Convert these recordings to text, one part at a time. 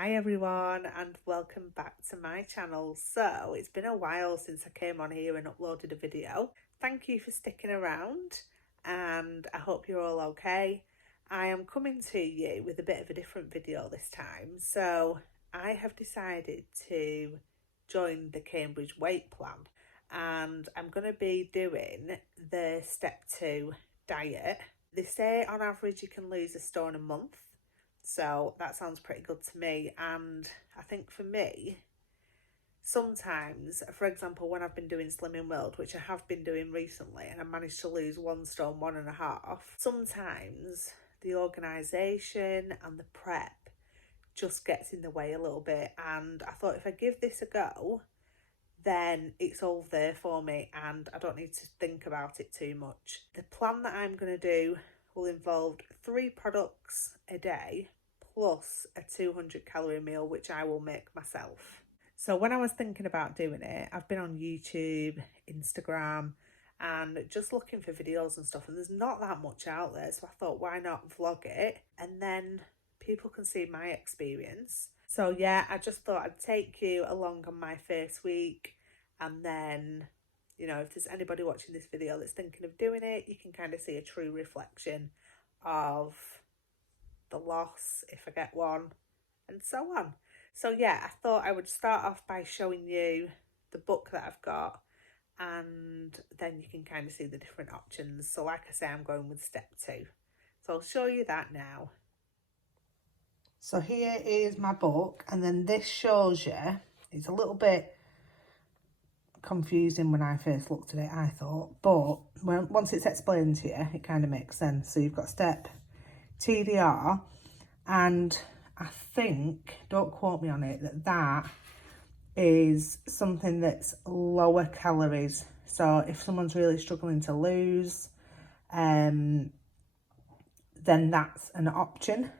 Hi everyone and welcome back to my channel. So it's been a while since I came on here and uploaded a video. Thank you for sticking around and I hope you're all okay. I am coming to you with a bit of a different video this time. So I have decided to join the Cambridge Weight Plan and I'm going to be doing the step 2 diet. They say on average you can lose a stone a month. So that sounds pretty good to me. And I think for me, sometimes, for example, when I've been doing Slimming World, which I have been doing recently, and I managed to lose 1 stone, 1.5, sometimes the organisation and the prep just gets in the way a little bit. And I thought if I give this a go, then it's all there for me and I don't need to think about it too much. The plan that I'm going to do will involve 3 products a day plus a 200-calorie meal, which I will make myself. So when I was thinking about doing it, I've been on YouTube, Instagram, and just looking for videos and stuff, and there's not that much out there. So I thought, why not vlog it? And then people can see my experience. So yeah, I just thought I'd take you along on my first week, and then, you know, if there's anybody watching this video that's thinking of doing it, you can kind of see a true reflection of the loss, if I get one, and so on. So yeah, I thought I would start off by showing you the book that I've got, and then you can kind of see the different options. So like I say, I'm going with step 2. So I'll show you that now. So here is my book, and then this shows you, it's a little bit confusing when I first looked at it, I thought, but once it's explained to you, it kind of makes sense. So you've got step TDR, and I think, don't quote me on it, that is something that's lower calories. So if someone's really struggling to lose, then that's an option.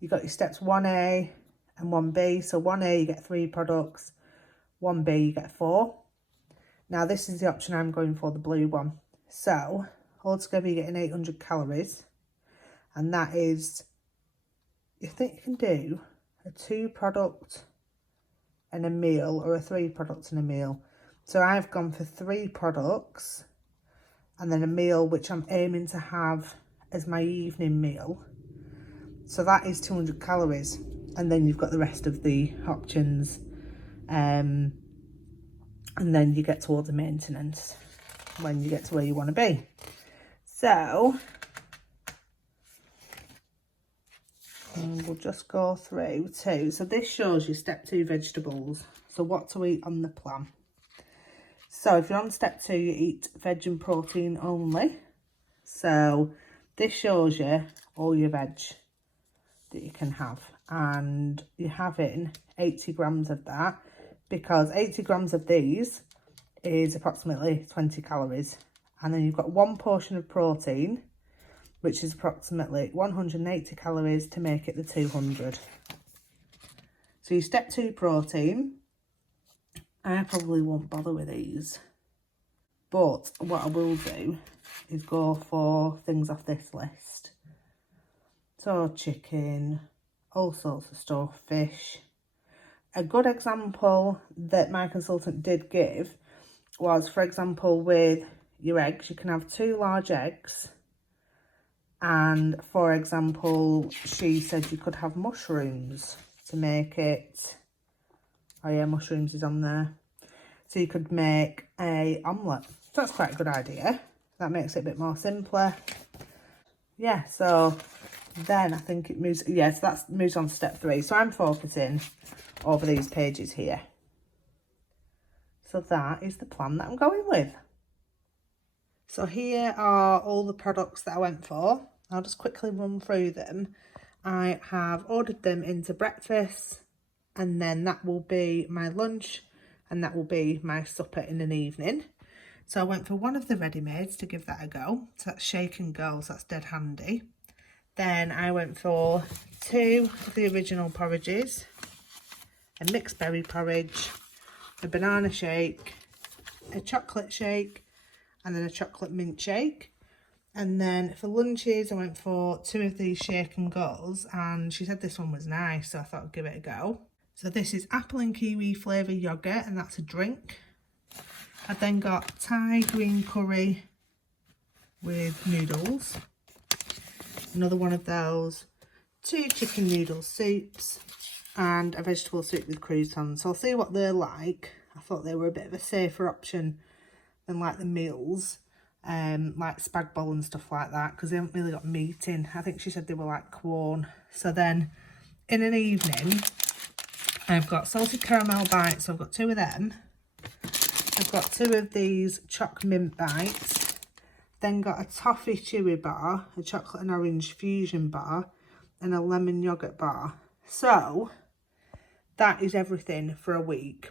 You've got your steps 1A and 1B. So 1A you get 3 products, 1B you get 4. Now this is the option I'm going for, the blue one. So altogether you're getting 800 calories, and that is, you think you can do a 2 product and a meal or a 3 products and a meal. So I've gone for 3 products and then a meal, which I'm aiming to have as my evening meal. So that is 200 calories, and then you've got the rest of the options, and then you get to all the maintenance when you get to where you want to be. So we'll just go through 2. So this shows you step 2 vegetables, so what to eat on the plan. So if you're on step 2, you eat veg and protein only. So this shows you all your veg that you can have, and you're having 80 grams of that, because 80 grams of these is approximately 20 calories. And then you've got 1 portion of protein, which is approximately 180 calories to make it the 200. So your step 2 protein, I probably won't bother with these, but what I will do is go for things off this list. So chicken, all sorts of stuff, fish. A good example that my consultant did give was, for example, with your eggs, you can have 2 large eggs. And for example, she said you could have mushrooms to make it, oh yeah, mushrooms is on there. So you could make a omelette. So that's quite a good idea. That makes it a bit more simpler. Yeah, so then I think it moves, yes, that moves on to step 3. So I'm focusing over these pages here. So that is the plan that I'm going with. So here are all the products that I went for. I'll just quickly run through them. I have ordered them into breakfast, and then that will be my lunch, and that will be my supper in an evening. So I went for one of the ready-mades to give that a go. So that's Shake and Go, so that's dead handy. Then I went for 2 of the original porridges, a mixed berry porridge, a banana shake, a chocolate shake, and then a chocolate mint shake. And then for lunches, I went for 2 of these shake and goes, and she said this one was nice, so I thought I'd give it a go. So this is apple and kiwi flavour yoghurt, and that's a drink. I then got Thai green curry with noodles. Another one of those. 2 chicken noodle soups and a vegetable soup with croutons. So I'll see what they're like. I thought they were a bit of a safer option than like the meals, like spag bol and stuff like that, because they haven't really got meat in. I think she said they were like corn. So then in an evening, I've got salted caramel bites, so I've got 2 of them. I've got 2 of these choc mint bites. Then got a toffee chewy bar, a chocolate and orange fusion bar, and a lemon yoghurt bar. So that is everything for a week.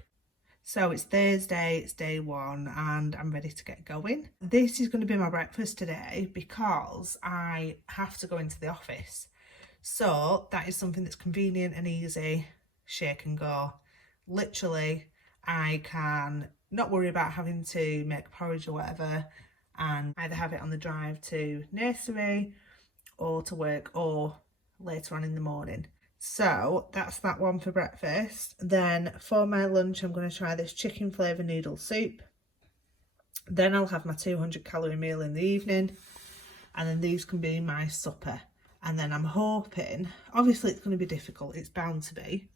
So it's Thursday, it's day 1, and I'm ready to get going. This is going to be my breakfast today because I have to go into the office. So that is something that's convenient and easy, shake and go. Literally, I can not worry about having to make porridge or whatever, and either have it on the drive to nursery or to work or later on in the morning. So that's that one for breakfast. Then for my lunch, I'm going to try this chicken flavour noodle soup. Then I'll have my 200 calorie meal in the evening, and then these can be my supper. And then I'm hoping, obviously it's going to be difficult, it's bound to be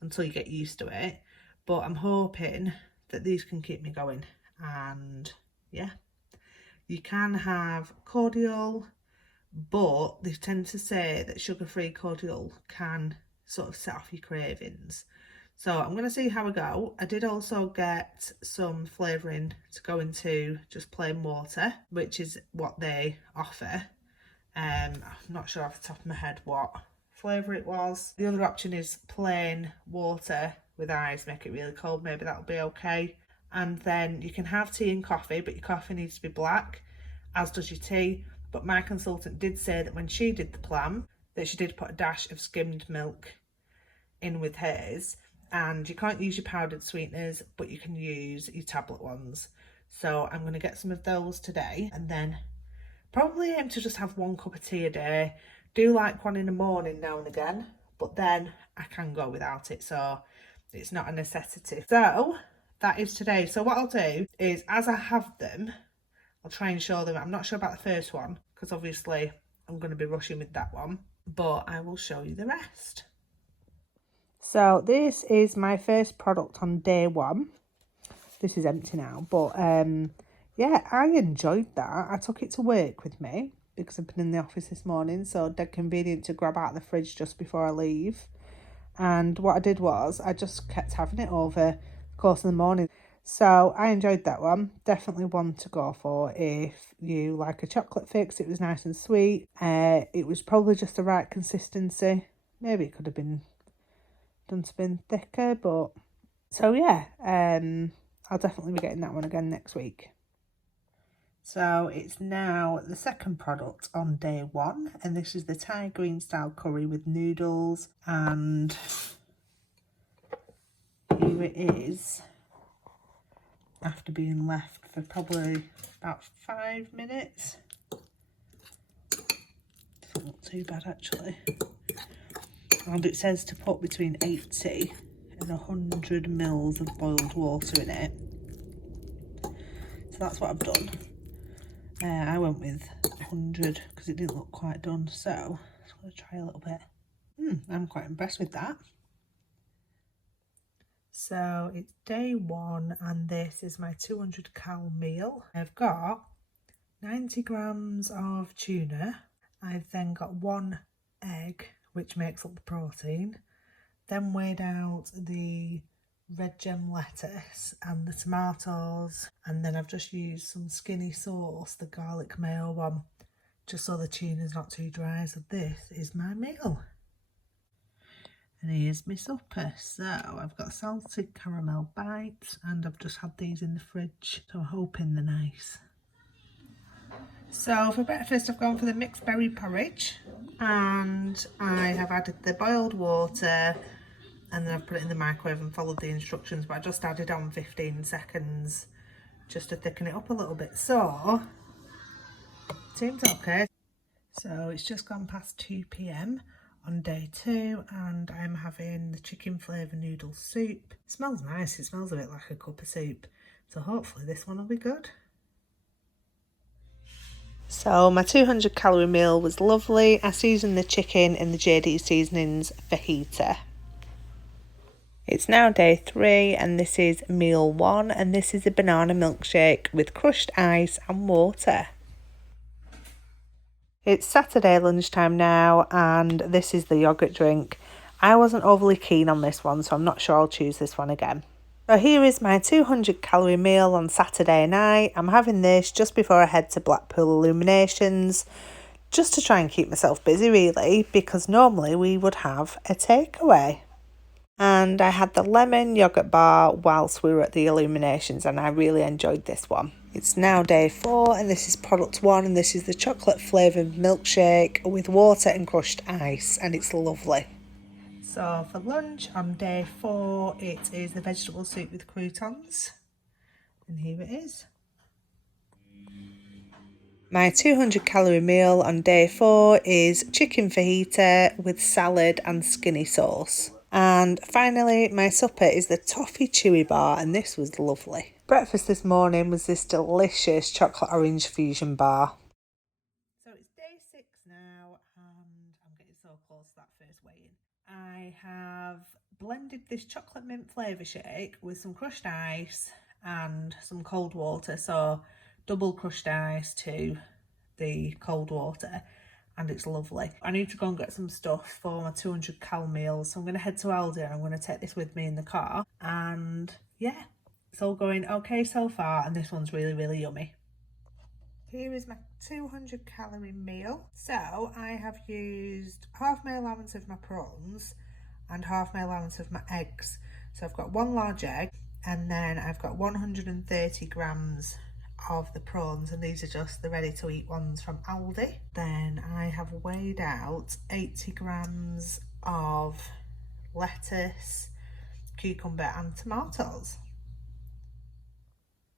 until you get used to it, but I'm hoping that these can keep me going. And yeah, you can have cordial, but they tend to say that sugar-free cordial can sort of set off your cravings. So I'm going to see how I go. I did also get some flavouring to go into just plain water, which is what they offer. I'm not sure off the top of my head what flavour it was. The other option is plain water with ice, make it really cold. Maybe that'll be okay. And then you can have tea and coffee, but your coffee needs to be black, as does your tea. But my consultant did say that when she did the plan, that she did put a dash of skimmed milk in with hers. And you can't use your powdered sweeteners, but you can use your tablet ones. So I'm going to get some of those today, and then probably aim to just have 1 cup of tea a day. Do like one in the morning now and again, but then I can go without it, so it's not a necessity. So that is today. So what I'll do is, as I have them, I'll try and show them. I'm not sure about the first one because obviously I'm going to be rushing with that one, but I will show you the rest. So this is my first product on day 1. This is empty now, but yeah, I enjoyed that. I took it to work with me because I've been in the office this morning, so dead convenient to grab out of the fridge just before I leave. And what I did was I just kept having it over the course of the morning. So I enjoyed that one. Definitely one to go for if you like a chocolate fix. It was nice and sweet. It was probably just the right consistency. Maybe it could have been done to be thicker, but so yeah, I'll definitely be getting that one again next week. So it's now the second product on day 1, and this is the Thai green style curry with noodles, and here it is after being left for probably about 5 minutes. It's not too bad actually. And it says to put between 80 and 100 mils of boiled water in it. So that's what I've done. I went with 100 because it didn't look quite done, so I'm just going to try a little bit. I'm quite impressed with that. So it's day 1, and this is my 200 cal meal. I've got 90 grams of tuna. I've then got 1 egg, which makes up the protein. Then weighed out the red gem lettuce and the tomatoes, and then I've just used some skinny sauce, the garlic mayo one, just so the tuna's not too dry. So this is my meal. And here's my supper. So I've got salted caramel bites, and I've just had these in the fridge, so I'm hoping they're nice. So for breakfast I've gone for the mixed berry porridge, and I have added the boiled water, and then I've put it in the microwave and followed the instructions, but I just added on 15 seconds just to thicken it up a little bit. So Seems okay. So it's just gone past 2 p.m. on day 2 and I'm having the chicken flavour noodle soup. It smells nice, it smells a bit like a cup of soup. So hopefully this one will be good. So my 200 calorie meal was lovely. I seasoned the chicken in the JD Seasonings fajita. It's now day 3 and this is meal 1 and this is a banana milkshake with crushed ice and water. It's Saturday lunchtime now and this is the yoghurt drink. I wasn't overly keen on this one, so I'm not sure I'll choose this one again. So here is my 200 calorie meal on Saturday night. I'm having this just before I head to Blackpool Illuminations, just to try and keep myself busy really, because normally we would have a takeaway. And I had the lemon yoghurt bar whilst we were at the Illuminations and I really enjoyed this one. It's now day 4 and this is product 1 and this is the chocolate flavoured milkshake with water and crushed ice and it's lovely. So for lunch on day 4 it is the vegetable soup with croutons and here it is. My 200 calorie meal on day 4 is chicken fajita with salad and skinny sauce. And finally, my supper is the toffee chewy bar, and this was lovely. Breakfast this morning was this delicious chocolate orange fusion bar. So it's day 6 now, and I'm getting so close to that first weigh-in. I have blended this chocolate mint flavour shake with some crushed ice and some cold water, so double crushed ice to the cold water. And it's lovely. I need to go and get some stuff for my 200 cal meal, so I'm going to head to Aldi and I'm going to take this with me in the car. And yeah, it's all going okay so far, and this one's really yummy. Here is my 200 calorie meal. So I have used half my allowance of my prawns and half my allowance of my eggs. So I've got 1 large egg and then I've got 130 grams of the prawns, and these are just the ready to eat ones from Aldi. Then I have weighed out 80 grams of lettuce, cucumber and tomatoes.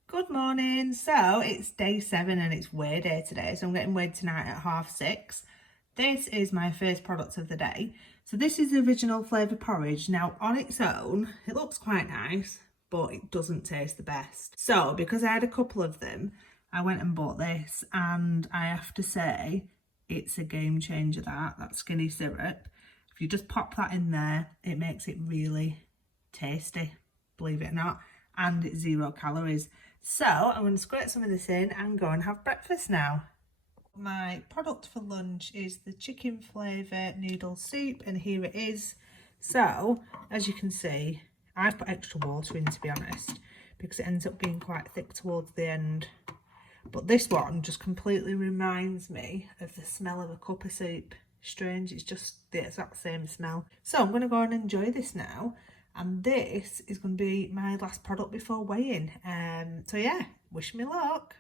Good morning. So it's day 7 and it's weigh day today, so I'm getting weighed tonight at 6:30. This is my first product of the day. So this is the original flavour porridge. Now on its own it looks quite nice, but it doesn't taste the best. So because I had a couple of them, I went and bought this, and I have to say it's a game changer. That skinny syrup, if you just pop that in there, it makes it really tasty, believe it or not, and it's 0 calories. So I'm going to squirt some of this in and go and have breakfast now. My product for lunch is the chicken flavour noodle soup, and here it is. So as you can see, I've put extra water in, to be honest, because it ends up being quite thick towards the end. But this one just completely reminds me of the smell of a cup of soup. Strange, it's just the exact same smell. So I'm going to go and enjoy this now. And this is going to be my last product before weighing. So yeah, wish me luck.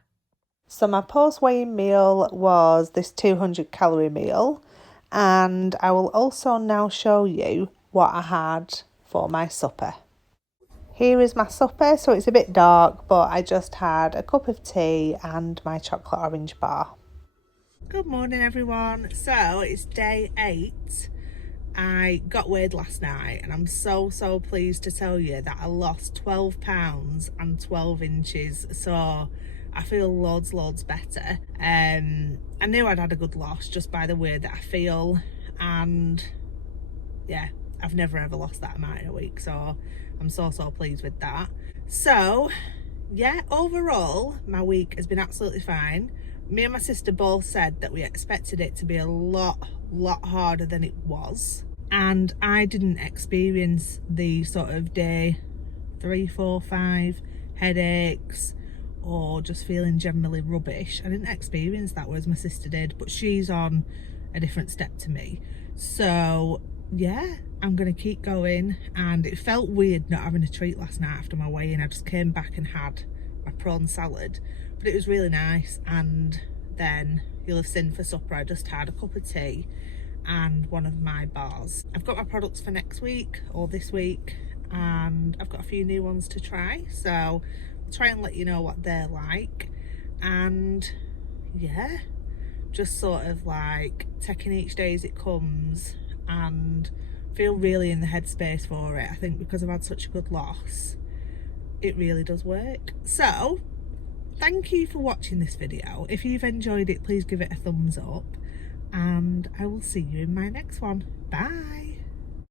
So my post-weighing meal was this 200 calorie meal. And I will also now show you what I had for my supper. Here is my supper, so it's a bit dark, but I just had a cup of tea and my chocolate orange bar. Good morning everyone. So it's day 8. I got weighed last night and I'm so pleased to tell you that I lost 12 pounds and 12 inches. So I feel loads better. I knew I'd had a good loss just by the way that I feel, and yeah, I've never ever lost that amount in a week, so I'm so pleased with that. So yeah, overall my week has been absolutely fine. Me and my sister both said that we expected it to be a lot harder than it was, and I didn't experience the sort of day 3, 4, 5 headaches or just feeling generally rubbish. I didn't experience that, whereas my sister did, but she's on a different step to me. So yeah, I'm gonna keep going. And it felt weird not having a treat last night after my weigh-in. I just came back and had my prawn salad, but it was really nice. And then you'll have seen for supper I just had a cup of tea and one of my bars. I've got my products for next week or this week, and I've got a few new ones to try, so I'll try and let you know what they're like. And yeah, just sort of like taking each day as it comes and feel really in the headspace for it. I think because I've had such a good loss, it really does work. So thank you for watching this video. If you've enjoyed it, please give it a thumbs up, and I will see you in my next one. Bye.